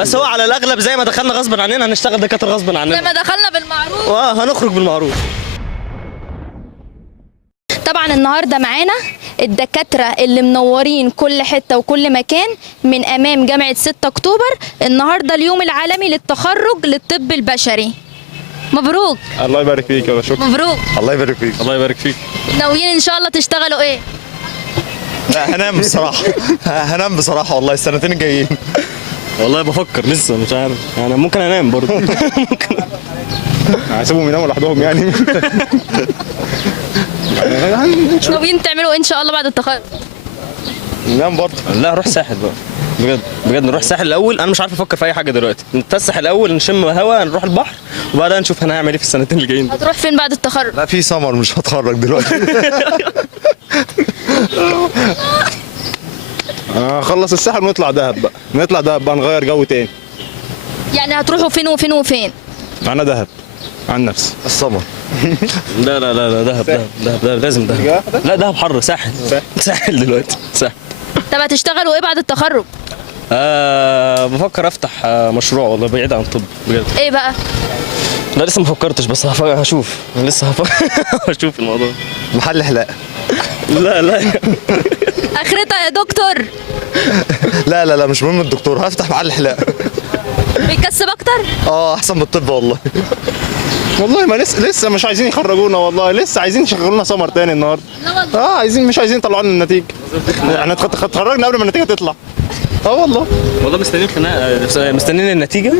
بس هو على الاغلب زي ما دخلنا غصب عننا هنشتغل دكاتره غصب عننا، زي ما دخلنا بالمعروف هنخرج بالمعروف. طبعا النهارده معانا الدكاتره اللي منورين كل حته وكل مكان من امام جامعه 6 اكتوبر. النهارده اليوم العالمي للتخرج للطب البشري. مبروك. الله يبارك فيك يا شكرا. مبروك. الله يبارك فيك. الله يبارك فيك. ناويين ان شاء الله تشتغلوا ايه؟ لا هنام بصراحه. هنام بصراحه والله السنتين الجايين. والله بفكر لسه مش عارف، يعني ممكن انام برضه. ممكن هسيبهم يناموا لوحدهم يعني. ناويين تعملوا ايه ان شاء الله بعد التخرج؟ ننام برضه. لا اروح ساحل بقى، بجد بجد نروح ساحل الاول. انا مش عارف افكر في اي حاجه دلوقتي، نتفسح الاول، نشم هوا، نروح البحر، وبعدها نشوف هنعمل ايه في السنتين اللي جايين. هتروح فين بعد التخرج؟ لا في سمر مش هتخرج دلوقتي. خلص الساحل ونطلع دهب بقى، نطلع دهب بقى نغير جو تاني. يعني هتروحوا فين وفين وفين؟ انا دهب عن نفسي. السمر. لا لا لا لا، دهب لازم دهب. لا دهب حر، ساحل ساحل دلوقتي ساحل. طب هتشتغلوا ايه بعد التخرج؟ بفكر افتح مشروع والله بعيد عن الطب بجد. ايه بقى؟ لا لسه ما فكرتش، بس هشوف لسه هشوف الموضوع. محل حلاقه. لا لا. اخرتها يا دكتور. لا لا لا مش مهم الدكتور، هفتح محل حلاقه. بيكسب اكتر؟ احسن من الطب والله. والله ما لسه مش عايزين يخرجونا، والله لسه عايزين يشغلوا لنا سمر تاني النهارده. لا والله. عايزين مش عايزين يطلعوا لنا النتيجه. احنا اتخرجنا قبل ما النتيجه تطلع. والله مستنيين مستنيين النتيجه.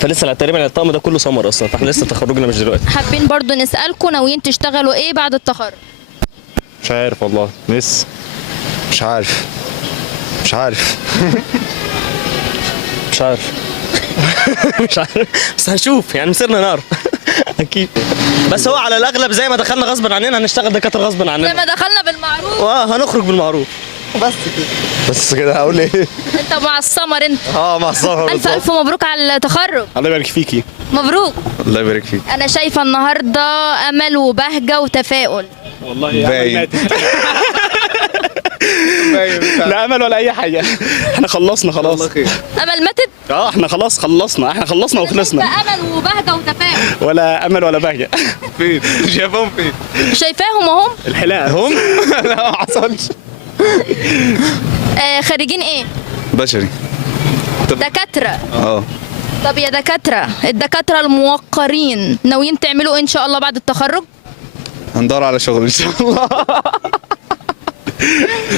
فلسه تقريبا الطقم ده كله سمر اصلا، فاحنا لسه تخرجنا مش دلوقتي. حابين برضو نسالكم ناويين تشتغلوا ايه بعد التخرج؟ مش عارف والله لسه مش عارف. مش عارف. مش عارف بس هنشوف، يعني مسيرنا نار. اكيد. بس هو على الاغلب زي ما دخلنا غصب عننا هنشتغل دكاتره غصب عننا، زي ما دخلنا بالمعروف هنخرج بالمعروف. بس كده هقول ايه؟ انت مع السمر انت. مع السمر. الف الف مبروك على التخرج. الله يبارك فيكي. مبروك. الله يبارك فيك. انا شايفه النهارده امل وبهجه وتفاؤل. والله باين. لا امل ولا اي حاجه، احنا خلصنا خلاص. امل ماتت؟ احنا خلاص خلصنا، احنا خلصنا وخلصنا. امل وبهجه وتفاؤل. ولا امل ولا بهجه. فين؟ شايفهم فين؟ شايفاهم اهم. الحلاقه هم. لا ما حصلش. خريجين ايه؟ بشري. دكاتره. طب يا دكاتره، الدكاتره الموقرين ناويين تعملوا ايه ان شاء الله بعد التخرج؟ هندور على شغل ان شاء الله.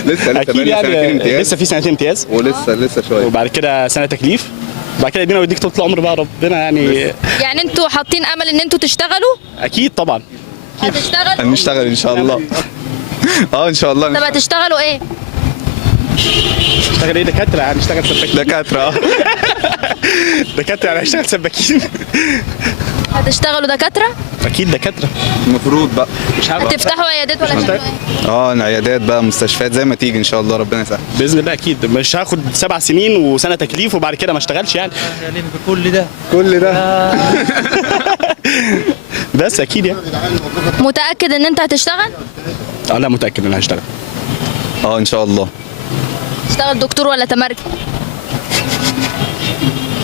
لسه اكيد يعني لسه في سنتين امتياز ولسه شويه، وبعد كده سنه تكليف، وبعد كده ادينا ويديك طول العمر بقى ربنا يعني. يعني انتوا حاطين امل ان انتوا تشتغلوا؟ اكيد طبعا. هتشتغلوا؟ هنشتغل ان شاء الله. ان شاء الله. طب هتشتغلوا ايه؟ نشتغل ايه؟ دكاتره يعني، نشتغل سباكين. دكاتره. دكاتره يعني هنشتغل سباكين. هتشتغلوا دكاتره؟ اكيد دكاتره المفروض بقى. مش عارف. هتفتحوا عيادات ولا هتعملوا ايه؟ عيادات بقى، مستشفيات، زي ما تيجي ان شاء الله، ربنا يسهل باذن الله. اكيد مش هاخد 7 سنين وسنه تكليف وبعد كده ما اشتغلش يعني. بكل ده. بس اكيد يعني. متاكد ان انت هتشتغل؟ لا متاكد ان انا هشتغل. ان شاء الله. تشتغل دكتور ولا تمرجي؟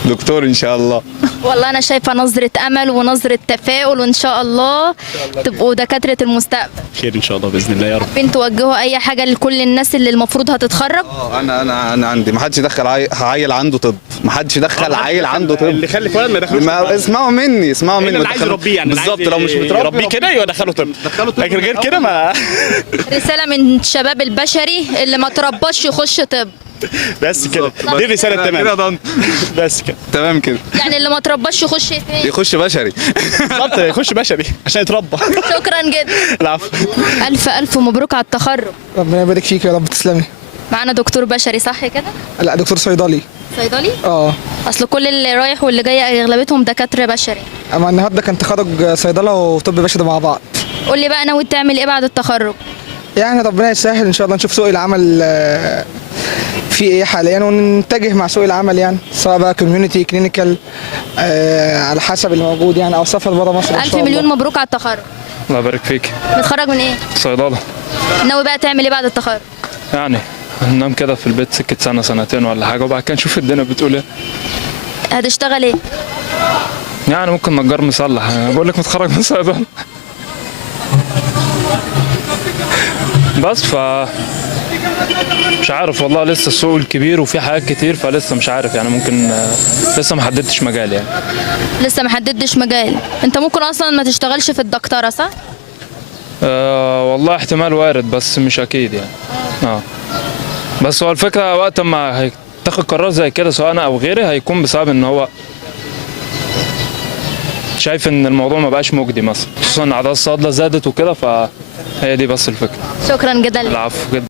دكتور ان شاء الله. والله انا شايفه نظره امل ونظره تفاؤل، وان شاء الله تبقوا دكاتره المستقبل. خير ان شاء الله باذن الله يا رب. حابين توجهوا اي حاجه لكل الناس اللي المفروض هتتخرج؟ انا عندي ما حدش يدخل عيل عنده طب، ما حدش يدخل عيل عنده طب. اللي خلف ولد ما يدخلوش. اسمعوا مني اللي عايز يربيه يعني بالظبط. لو مش متربي يربيه كده يدخله طب، لكن غير كده ما. رساله من الشباب البشري اللي ما ترباش يخش طب. بس كده، دي الرساله تمام. بس كده تمام كده. يعني اللي ما ترباش يخش فين؟ يخش بشري. بالظبط، يخش بشري عشان يتربى. شكرا جدا. العفو. الف الف مبروك على التخرج. ربنا يبارك فيك يا رب، تسلمي. معانا دكتور بشري صح كده؟ لا دكتور صيدلي. صيدلي؟ اه. اصل كل اللي رايح واللي جاي اغلبيتهم دكاتره بشري. اما النهارده كان تخرج صيدله وطب بشري مع بعض. قول لي بقى ناوي تعمل ايه بعد التخرج؟ يعني ربنا يسهل ان شاء الله، نشوف سوق العمل في ايه حاليا ونتجه مع سوق العمل، يعني سواء بقى كوميونتي كلينيكال على حسب اللي موجود يعني، او سفر بره مصر ان الف شاء الله. مليون مبروك على التخرج. الله يبارك فيك. متخرج من ايه؟ صيدله. ناوي بقى تعمل ايه بعد التخرج؟ يعني ننام كده في البيت سكة سنة سنتين ولا حاجة، وبعد كده نشوف الدنيا بتقول ايه. هتشتغل ايه؟ يعني ممكن نجار مصلح، أنا بقول لك متخرج من صيدلة. بس مش عارف والله، لسه السوق الكبير وفي حاجات كتير، فلسه مش عارف يعني، ممكن لسه ما حددتش مجال يعني. لسه ما حددتش مجال. انت ممكن اصلا ما تشتغلش في الدكتورة صح؟ والله احتمال وارد بس مش اكيد يعني. بس هو الفكرة وقت ما هيتاخد قرار زي كده سواء انا او غيري، هيكون بسبب ان هو شايف ان الموضوع ما بقاش مجدي مثلا، خصوصا ان اعداد الصيادلة زادت وكده، فهي دي بس الفكرة. شكرا جدا. العفو جدا.